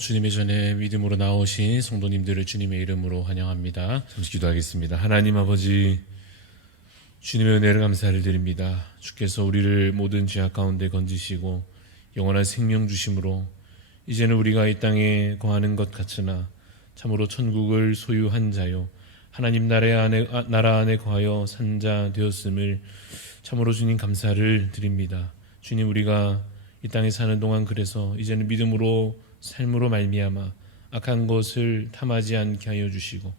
주님의 전에 믿음으로 나오신 성도님들을 주님의 이름으로 환영합니다. 잠시 기도하겠습니다. 하나님 아버지, 주님의 은혜를 감사를 드립니다. 주께서 우리를 모든 죄악 가운데 건지시고 영원한 생명 주심으로 이제는 우리가 이 땅에 거하는 것 같으나 참으로 천국을 소유한 자요 하나님 나라 안에 거하여 산 자 되었음을 참으로 주님 감사를 드립니다. 주님, 우리가 이 땅에 사는 동안 그래서 이제는 믿음으로 삶으로 말미암아 악한 것을 탐하지 않게 하여 주시고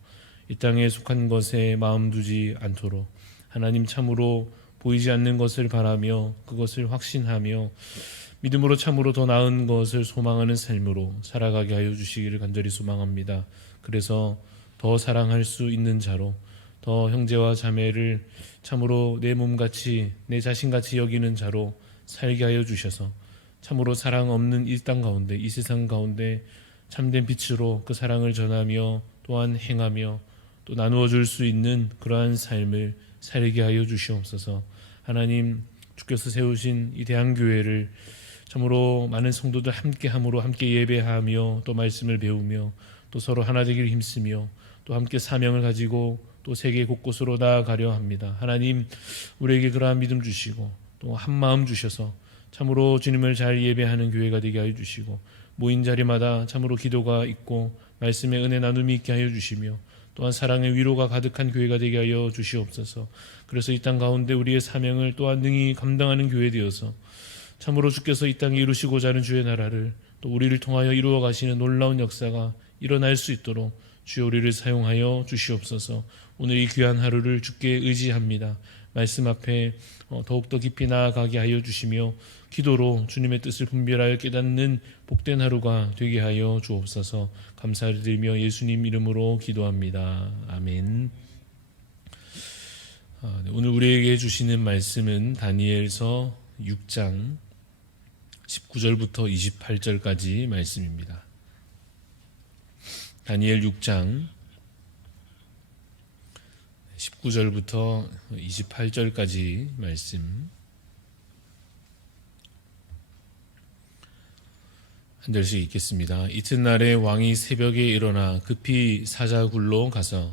이 땅에 속한 것에 마음 두지 않도록 하나님 참으로 보이지 않는 것을 바라며 그것을 확신하며 믿음으로 참으로 더 나은 것을 소망하는 삶으로 살아가게 하여 주시기를 간절히 소망합니다. 그래서 더 사랑할 수 있는 자로 더 형제와 자매를 참으로 내 몸같이 내 자신같이 여기는 자로 살게 하여 주셔서 참으로 사랑 없는 이 땅 가운데 이 세상 가운데 참된 빛으로 그 사랑을 전하며 또한 행하며 또 나누어 줄 수 있는 그러한 삶을 살게 하여 주시옵소서. 하나님, 주께서 세우신 이 대한교회를 참으로 많은 성도들 함께함으로 함께 예배하며 또 말씀을 배우며 또 서로 하나 되기를 힘쓰며 또 함께 사명을 가지고 또 세계 곳곳으로 나아가려 합니다. 하나님, 우리에게 그러한 믿음 주시고 또 한 마음 주셔서 참으로 주님을 잘 예배하는 교회가 되게 하여 주시고 모인 자리마다 참으로 기도가 있고 말씀의 은혜 나눔이 있게 하여 주시며 또한 사랑의 위로가 가득한 교회가 되게 하여 주시옵소서. 그래서 이 땅 가운데 우리의 사명을 또한 능히 감당하는 교회 되어서 참으로 주께서 이 땅에 이루시고자 하는 주의 나라를 또 우리를 통하여 이루어 가시는 놀라운 역사가 일어날 수 있도록 주여 우리를 사용하여 주시옵소서. 오늘 이 귀한 하루를 주께 의지합니다. 말씀 앞에 더욱더 깊이 나아가게 하여 주시며 기도로 주님의 뜻을 분별하여 깨닫는 복된 하루가 되게 하여 주옵소서. 감사를 드리며 예수님 이름으로 기도합니다. 아멘. 오늘 우리에게 주시는 말씀은 다니엘서 6장 19절부터 28절까지 말씀입니다. 다니엘 6장 19절부터 28절까지 말씀 한 절씩 읽겠습니다. 이튿날에 왕이 새벽에 일어나 급히 사자굴로 가서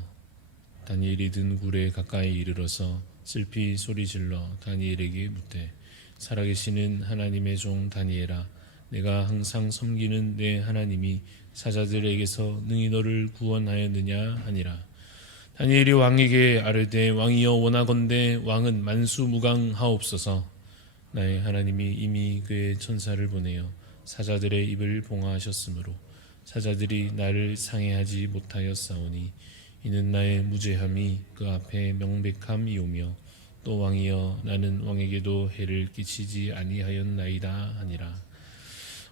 다니엘이 든 굴에 가까이 이르러서 슬피 소리질러 다니엘에게 묻되 살아계시는 하나님의 종 다니엘아, 내가 항상 섬기는 내 하나님이 사자들에게서 능히 너를 구원하였느냐 하니라. 다니엘이 왕에게 아뢰되 왕이여 원하건대 왕은 만수무강하옵소서. 나의 하나님이 이미 그의 천사를 보내어 사자들의 입을 봉하하셨으므로 사자들이 나를 상해하지 못하였사오니 이는 나의 무죄함이 그 앞에 명백함이오며 또 왕이여 나는 왕에게도 해를 끼치지 아니하였나이다 하니라.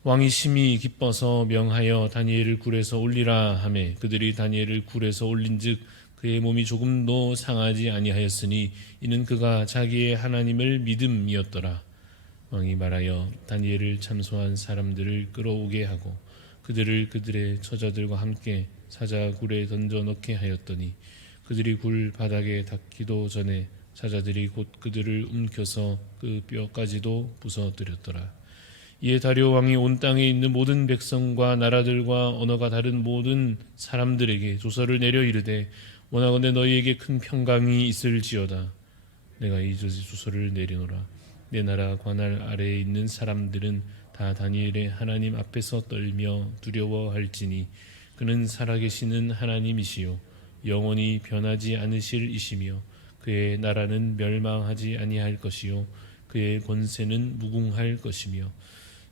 왕이 심히 기뻐서 명하여 다니엘을 굴에서 올리라 하매 그들이 다니엘을 굴에서 올린즉 그의 몸이 조금도 상하지 아니하였으니 이는 그가 자기의 하나님을 믿음이었더라. 왕이 말하여 다니엘을 참소한 사람들을 끌어오게 하고 그들을 그들의 처자들과 함께 사자굴에 던져 넣게 하였더니 그들이 굴 바닥에 닿기도 전에 사자들이 곧 그들을 움켜서 그 뼈까지도 부서뜨렸더라. 이에 다리오 왕이 온 땅에 있는 모든 백성과 나라들과 언어가 다른 모든 사람들에게 조서를 내려 이르되 원하건대 너희에게 큰 평강이 있을지어다. 내가 이 조서를 내리노라. 내 나라 관할 아래에 있는 사람들은 다 다니엘의 하나님 앞에서 떨며 두려워할지니 그는 살아계시는 하나님이시요 영원히 변하지 않으실 이시며 그의 나라는 멸망하지 아니할 것이요 그의 권세는 무궁할 것이며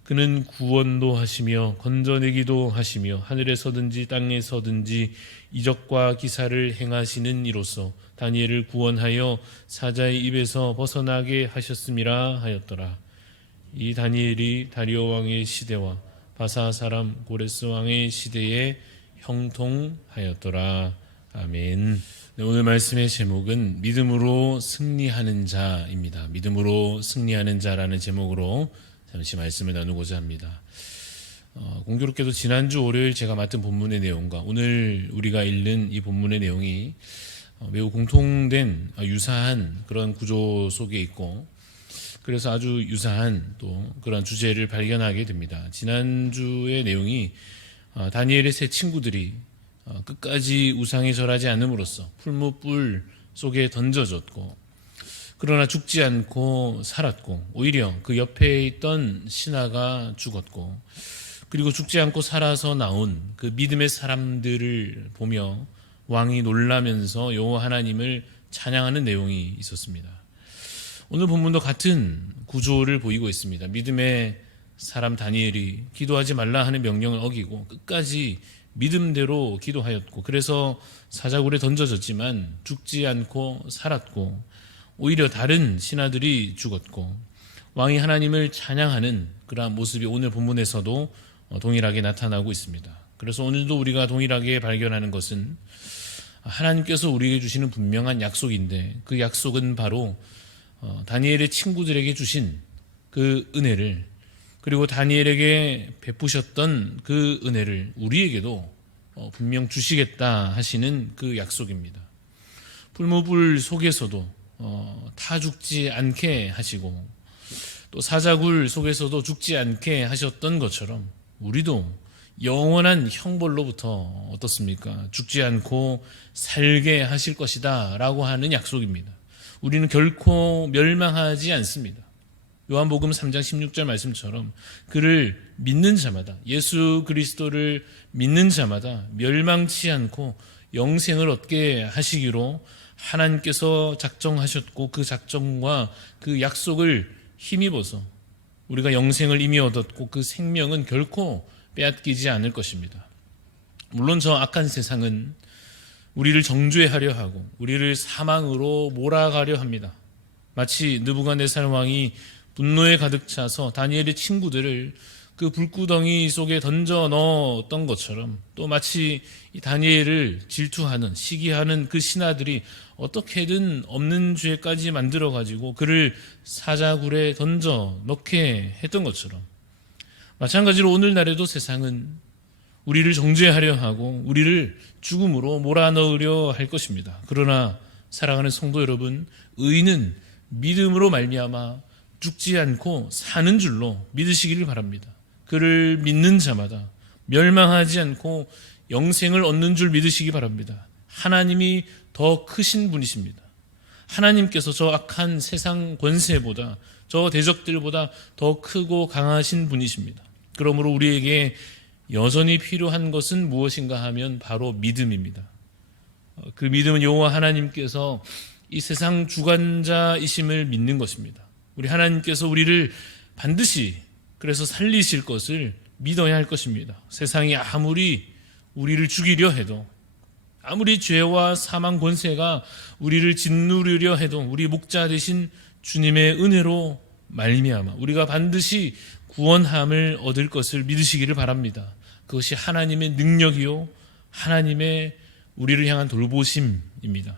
그는 구원도 하시며 건져내기도 하시며 하늘에서든지 땅에서든지 이적과 기사를 행하시는 이로써 다니엘을 구원하여 사자의 입에서 벗어나게 하셨음이라 하였더라. 이 다니엘이 다리오 왕의 시대와 바사 사람 고레스 왕의 시대에 형통하였더라. 아멘. 네, 오늘 말씀의 제목은 믿음으로 승리하는 자입니다. 믿음으로 승리하는 자라는 제목으로 잠시 말씀을 나누고자 합니다. 공교롭게도 지난주 월요일 제가 맡은 본문의 내용과 오늘 우리가 읽는 이 본문의 내용이 매우 공통된 유사한 그런 구조 속에 있고 그래서 아주 유사한 또 그런 주제를 발견하게 됩니다. 지난주의 내용이 다니엘의 세 친구들이 끝까지 우상에 절하지 않음으로써 풀무불 속에 던져졌고, 그러나 죽지 않고 살았고, 오히려 그 옆에 있던 신하가 죽었고, 그리고 죽지 않고 살아서 나온 그 믿음의 사람들을 보며 왕이 놀라면서 여호와 하나님을 찬양하는 내용이 있었습니다. 오늘 본문도 같은 구조를 보이고 있습니다. 믿음의 사람 다니엘이 기도하지 말라 하는 명령을 어기고 끝까지 믿음대로 기도하였고, 그래서 사자굴에 던져졌지만 죽지 않고 살았고, 오히려 다른 신하들이 죽었고, 왕이 하나님을 찬양하는 그러한 모습이 오늘 본문에서도 동일하게 나타나고 있습니다. 그래서 오늘도 우리가 동일하게 발견하는 것은 하나님께서 우리에게 주시는 분명한 약속인데, 그 약속은 바로 다니엘의 친구들에게 주신 그 은혜를, 그리고 다니엘에게 베푸셨던 그 은혜를 우리에게도 분명 주시겠다 하시는 그 약속입니다. 풀무불 속에서도 타 죽지 않게 하시고, 또 사자굴 속에서도 죽지 않게 하셨던 것처럼 우리도 영원한 형벌로부터 어떻습니까? 죽지 않고 살게 하실 것이다 라고 하는 약속입니다. 우리는 결코 멸망하지 않습니다. 요한복음 3장 16절 말씀처럼 그를 믿는 자마다, 예수 그리스도를 믿는 자마다 멸망치 않고 영생을 얻게 하시기로 하나님께서 작정하셨고, 그 작정과 그 약속을 힘입어서 우리가 영생을 이미 얻었고 그 생명은 결코 빼앗기지 않을 것입니다. 물론 저 악한 세상은 우리를 정죄하려 하고 우리를 사망으로 몰아가려 합니다. 마치 느부갓네살 왕이 분노에 가득 차서 다니엘의 친구들을 그 불구덩이 속에 던져 넣었던 것처럼, 또 마치 이 다니엘을 질투하는, 시기하는 그 신하들이 어떻게든 없는 죄까지 만들어가지고 그를 사자굴에 던져 넣게 했던 것처럼, 마찬가지로 오늘날에도 세상은 우리를 정죄하려 하고 우리를 죽음으로 몰아넣으려 할 것입니다. 그러나 사랑하는 성도 여러분, 의인은 믿음으로 말미암아 죽지 않고 사는 줄로 믿으시기를 바랍니다. 그를 믿는 자마다 멸망하지 않고 영생을 얻는 줄 믿으시기 바랍니다. 하나님이 더 크신 분이십니다. 하나님께서 저 악한 세상 권세보다, 저 대적들보다 더 크고 강하신 분이십니다. 그러므로 우리에게 여전히 필요한 것은 무엇인가 하면 바로 믿음입니다. 그 믿음은 여호와 하나님께서 이 세상 주관자이심을 믿는 것입니다. 우리 하나님께서 우리를 반드시 그래서 살리실 것을 믿어야 할 것입니다. 세상이 아무리 우리를 죽이려 해도, 아무리 죄와 사망 권세가 우리를 짓누르려 해도 우리 목자 되신 주님의 은혜로 말미암아 우리가 반드시 구원함을 얻을 것을 믿으시기를 바랍니다. 그것이 하나님의 능력이요, 하나님의 우리를 향한 돌보심입니다.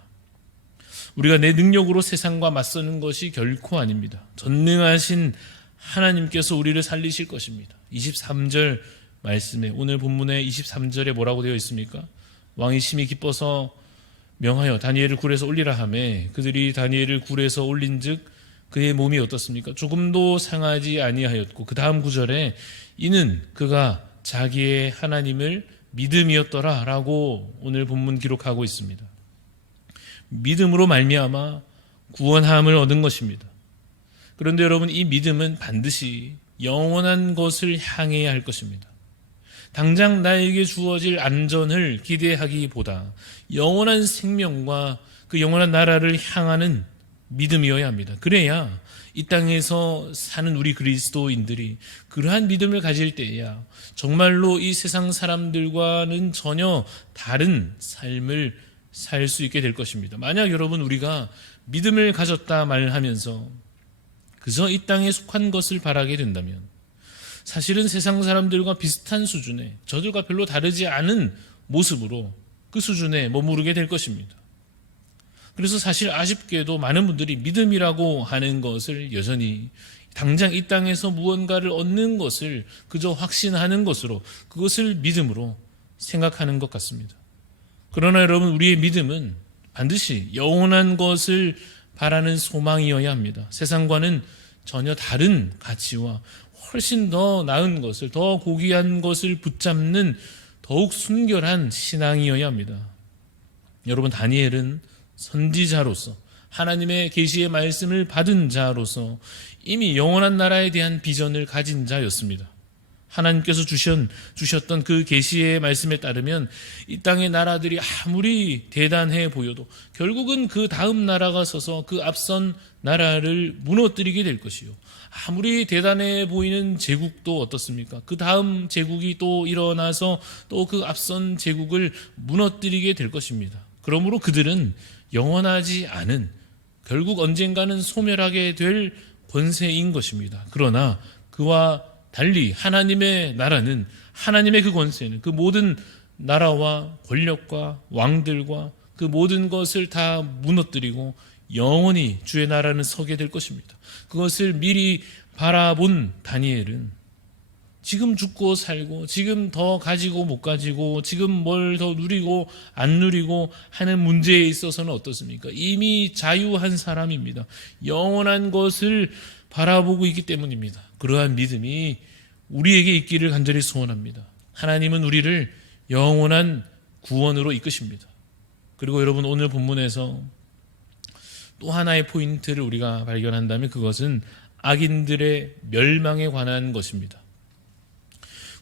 우리가 내 능력으로 세상과 맞서는 것이 결코 아닙니다. 전능하신 하나님께서 우리를 살리실 것입니다. 23절 말씀에, 오늘 본문의 23절에 뭐라고 되어 있습니까? 왕이 심히 기뻐서 명하여 다니엘을 굴에서 올리라 하매 그들이 다니엘을 굴에서 올린즉 그의 몸이 어떻습니까? 조금도 상하지 아니하였고, 그 다음 구절에 이는 그가 자기의 하나님을 믿음이었더라 라고 오늘 본문 기록하고 있습니다. 믿음으로 말미암아 구원함을 얻은 것입니다. 그런데 여러분, 이 믿음은 반드시 영원한 것을 향해야 할 것입니다. 당장 나에게 주어질 안전을 기대하기보다 영원한 생명과 그 영원한 나라를 향하는 믿음이어야 합니다. 그래야 이 땅에서 사는 우리 그리스도인들이 그러한 믿음을 가질 때에야 정말로 이 세상 사람들과는 전혀 다른 삶을 살 수 있게 될 것입니다. 만약 여러분 우리가 믿음을 가졌다 말하면서 그저 이 땅에 속한 것을 바라게 된다면 사실은 세상 사람들과 비슷한 수준의, 저들과 별로 다르지 않은 모습으로 그 수준에 머무르게 될 것입니다. 그래서 사실 아쉽게도 많은 분들이 믿음이라고 하는 것을 여전히 당장 이 땅에서 무언가를 얻는 것을 그저 확신하는 것으로, 그것을 믿음으로 생각하는 것 같습니다. 그러나 여러분, 우리의 믿음은 반드시 영원한 것을 바라는 소망이어야 합니다. 세상과는 전혀 다른 가치와 훨씬 더 나은 것을, 더 고귀한 것을 붙잡는 더욱 순결한 신앙이어야 합니다. 여러분, 다니엘은 선지자로서 하나님의 계시의 말씀을 받은 자로서 이미 영원한 나라에 대한 비전을 가진 자였습니다. 하나님께서 주셨던 그 계시의 말씀에 따르면 이 땅의 나라들이 아무리 대단해 보여도 결국은 그 다음 나라가 서서 그 앞선 나라를 무너뜨리게 될 것이요, 아무리 대단해 보이는 제국도 어떻습니까? 그 다음 제국이 또 일어나서 또 그 앞선 제국을 무너뜨리게 될 것입니다. 그러므로 그들은 영원하지 않은, 결국 언젠가는 소멸하게 될 권세인 것입니다. 그러나 그와 달리 하나님의 나라는, 하나님의 그 권세는 그 모든 나라와 권력과 왕들과 그 모든 것을 다 무너뜨리고 영원히 주의 나라는 서게 될 것입니다. 그것을 미리 바라본 다니엘은 지금 죽고 살고, 지금 더 가지고 못 가지고, 지금 뭘 더 누리고 안 누리고 하는 문제에 있어서는 어떻습니까? 이미 자유한 사람입니다. 영원한 것을 바라보고 있기 때문입니다. 그러한 믿음이 우리에게 있기를 간절히 소원합니다. 하나님은 우리를 영원한 구원으로 이끄십니다. 그리고 여러분, 오늘 본문에서 또 하나의 포인트를 우리가 발견한다면 그것은 악인들의 멸망에 관한 것입니다.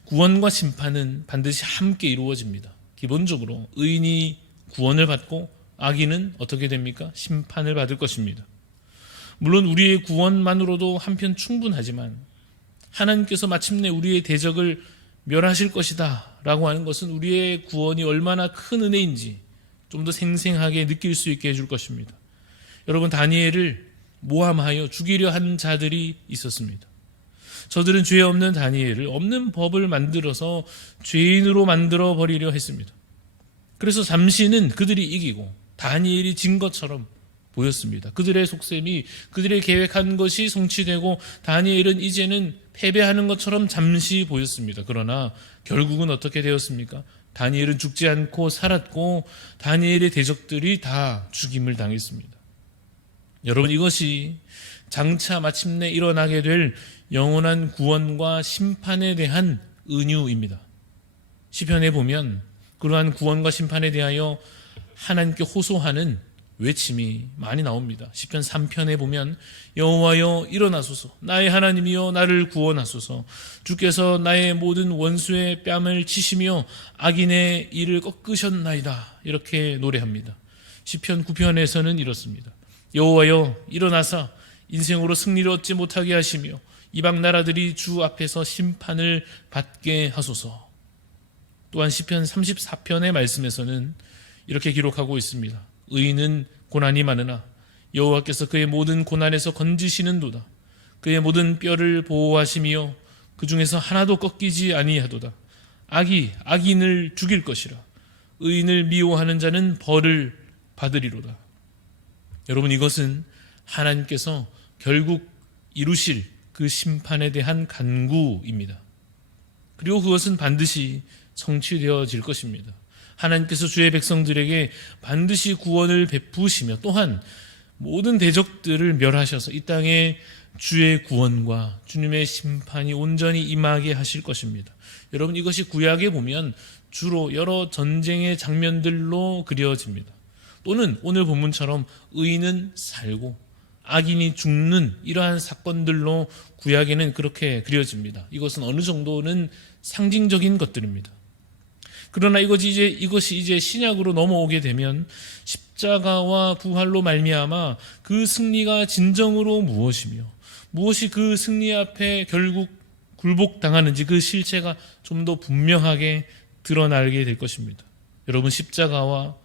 구원과 심판은 반드시 함께 이루어집니다. 기본적으로 의인이 구원을 받고 악인은 어떻게 됩니까? 심판을 받을 것입니다. 물론 우리의 구원만으로도 한편 충분하지만 하나님께서 마침내 우리의 대적을 멸하실 것이다 라고 하는 것은 우리의 구원이 얼마나 큰 은혜인지 좀 더 생생하게 느낄 수 있게 해줄 것입니다. 여러분, 다니엘을 모함하여 죽이려 한 자들이 있었습니다. 저들은 죄 없는 다니엘을 없는 법을 만들어서 죄인으로 만들어 버리려 했습니다. 그래서 잠시는 그들이 이기고 다니엘이 진 것처럼 보였습니다. 그들의 속셈이, 그들의 계획한 것이 성취되고 다니엘은 이제는 패배하는 것처럼 잠시 보였습니다. 그러나 결국은 어떻게 되었습니까? 다니엘은 죽지 않고 살았고 다니엘의 대적들이 다 죽임을 당했습니다. 여러분, 이것이 장차 마침내 일어나게 될 영원한 구원과 심판에 대한 은유입니다. 시편에 보면 그러한 구원과 심판에 대하여 하나님께 호소하는 외침이 많이 나옵니다. 시편 3편에 보면 여호와여 일어나소서, 나의 하나님이여 나를 구원하소서, 주께서 나의 모든 원수의 뺨을 치시며 악인의 이를 꺾으셨나이다, 이렇게 노래합니다. 시편 9편에서는 이렇습니다. 여호와여 일어나사 인생으로 승리를 얻지 못하게 하시며 이방 나라들이 주 앞에서 심판을 받게 하소서. 또한 시편 34편의 말씀에서는 이렇게 기록하고 있습니다. 의인은 고난이 많으나 여호와께서 그의 모든 고난에서 건지시는도다. 그의 모든 뼈를 보호하시며 그 중에서 하나도 꺾이지 아니하도다. 악이 악인을 죽일 것이라. 의인을 미워하는 자는 벌을 받으리로다. 여러분, 이것은 하나님께서 결국 이루실 그 심판에 대한 간구입니다. 그리고 그것은 반드시 성취되어질 것입니다. 하나님께서 주의 백성들에게 반드시 구원을 베푸시며 또한 모든 대적들을 멸하셔서 이 땅에 주의 구원과 주님의 심판이 온전히 임하게 하실 것입니다. 여러분, 이것이 구약에 보면 주로 여러 전쟁의 장면들로 그려집니다. 또는 오늘 본문처럼 의인은 살고 악인이 죽는 이러한 사건들로 구약에는 그렇게 그려집니다. 이것은 어느 정도는 상징적인 것들입니다. 그러나 이것이 이제 신약으로 넘어오게 되면 십자가와 부활로 말미암아 그 승리가 진정으로 무엇이며 무엇이 그 승리 앞에 결국 굴복당하는지 그 실체가 좀 더 분명하게 드러나게 될 것입니다. 여러분, 십자가와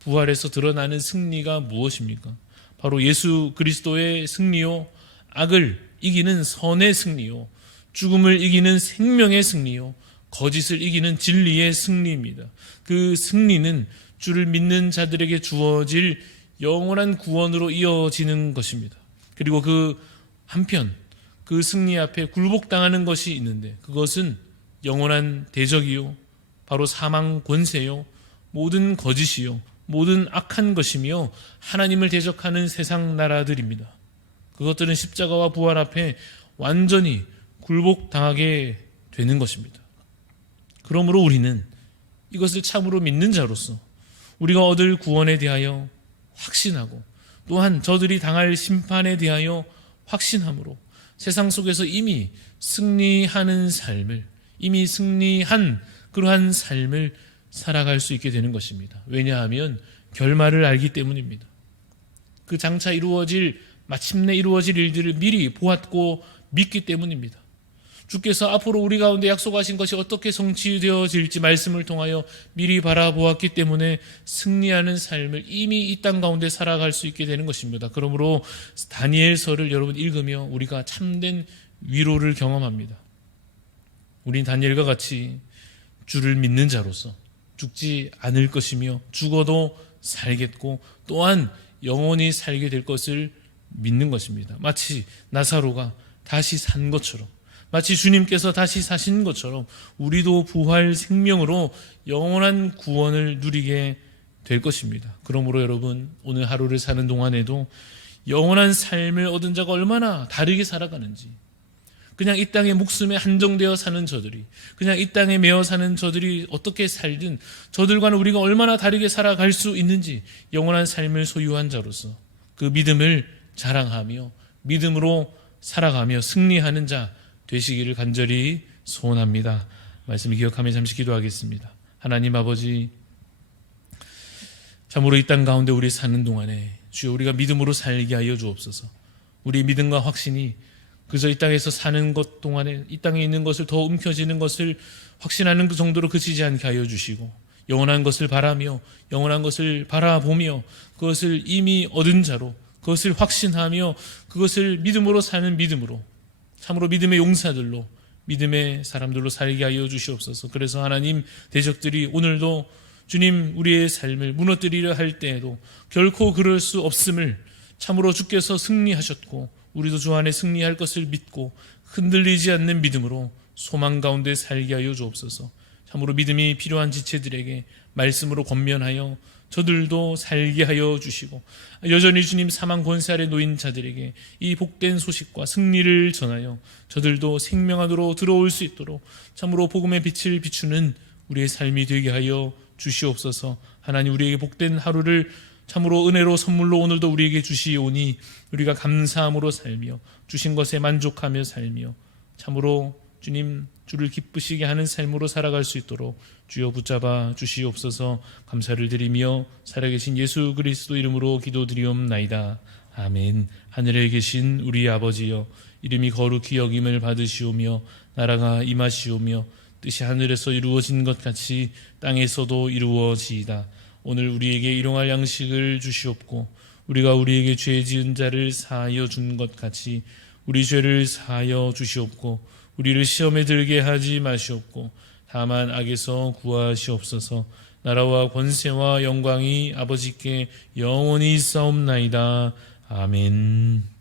부활에서 드러나는 승리가 무엇입니까? 바로 예수 그리스도의 승리요, 악을 이기는 선의 승리요, 죽음을 이기는 생명의 승리요, 거짓을 이기는 진리의 승리입니다. 그 승리는 주를 믿는 자들에게 주어질 영원한 구원으로 이어지는 것입니다. 그리고 그 한편 그 승리 앞에 굴복당하는 것이 있는데 그것은 영원한 대적이요, 바로 사망 권세요, 모든 거짓이요, 모든 악한 것이며 하나님을 대적하는 세상 나라들입니다. 그것들은 십자가와 부활 앞에 완전히 굴복당하게 되는 것입니다. 그러므로 우리는 이것을 참으로 믿는 자로서 우리가 얻을 구원에 대하여 확신하고 또한 저들이 당할 심판에 대하여 확신함으로 세상 속에서 이미 승리하는 삶을, 이미 승리한 그러한 삶을 살아갈 수 있게 되는 것입니다. 왜냐하면 결말을 알기 때문입니다. 그 장차 마침내 이루어질 일들을 미리 보았고 믿기 때문입니다. 주께서 앞으로 우리 가운데 약속하신 것이 어떻게 성취되어질지 말씀을 통하여 미리 바라보았기 때문에 승리하는 삶을 이미 이 땅 가운데 살아갈 수 있게 되는 것입니다. 그러므로 다니엘서를 여러분 읽으며 우리가 참된 위로를 경험합니다. 우린 다니엘과 같이 주를 믿는 자로서 죽지 않을 것이며 죽어도 살겠고 또한 영원히 살게 될 것을 믿는 것입니다. 마치 나사로가 다시 산 것처럼, 마치 주님께서 다시 사신 것처럼 우리도 부활 생명으로 영원한 구원을 누리게 될 것입니다. 그러므로 여러분, 오늘 하루를 사는 동안에도 영원한 삶을 얻은 자가 얼마나 다르게 살아가는지, 그냥 이 땅에 목숨에 한정되어 사는 저들이, 그냥 이 땅에 매어 사는 저들이 어떻게 살든 저들과는 우리가 얼마나 다르게 살아갈 수 있는지 영원한 삶을 소유한 자로서 그 믿음을 자랑하며 믿음으로 살아가며 승리하는 자 되시기를 간절히 소원합니다. 말씀을 기억하며 잠시 기도하겠습니다. 하나님 아버지, 참으로 이 땅 가운데 우리 사는 동안에 주여 우리가 믿음으로 살게 하여 주옵소서. 우리 믿음과 확신이 그저 이 땅에서 사는 것 동안에 이 땅에 있는 것을 더 움켜쥐는 것을 확신하는 그 정도로 그치지 않게 하여 주시고 영원한 것을 바라며 영원한 것을 바라보며 그것을 이미 얻은 자로 그것을 확신하며 그것을 믿음으로 사는 믿음으로 참으로 믿음의 용사들로 믿음의 사람들로 살게 하여 주시옵소서. 그래서 하나님 대적들이 오늘도 주님 우리의 삶을 무너뜨리려 할 때에도 결코 그럴 수 없음을 참으로 주께서 승리하셨고 우리도 주 안에 승리할 것을 믿고 흔들리지 않는 믿음으로 소망 가운데 살게 하여 주옵소서. 참으로 믿음이 필요한 지체들에게 말씀으로 권면하여 저들도 살게 하여 주시고 여전히 주님 사망 권세 아래 놓인 자들에게 이 복된 소식과 승리를 전하여 저들도 생명 안으로 들어올 수 있도록 참으로 복음의 빛을 비추는 우리의 삶이 되게 하여 주시옵소서. 하나님 우리에게 복된 하루를 참으로 은혜로 선물로 오늘도 우리에게 주시오니 우리가 감사함으로 살며 주신 것에 만족하며 살며 참으로 주님 주를 기쁘시게 하는 삶으로 살아갈 수 있도록 주여 붙잡아 주시옵소서. 감사를 드리며 살아계신 예수 그리스도 이름으로 기도드리옵나이다. 아멘. 하늘에 계신 우리 아버지여, 이름이 거룩히 여김을 받으시오며 나라가 임하시오며 뜻이 하늘에서 이루어진 것 같이 땅에서도 이루어지이다. 오늘 우리에게 일용할 양식을 주시옵고 우리가 우리에게 죄 지은 자를 사하여 준 것 같이 우리 죄를 사하여 주시옵고 우리를 시험에 들게 하지 마시옵고 다만 악에서 구하시옵소서. 나라와 권세와 영광이 아버지께 영원히 있사옵나이다. 아멘.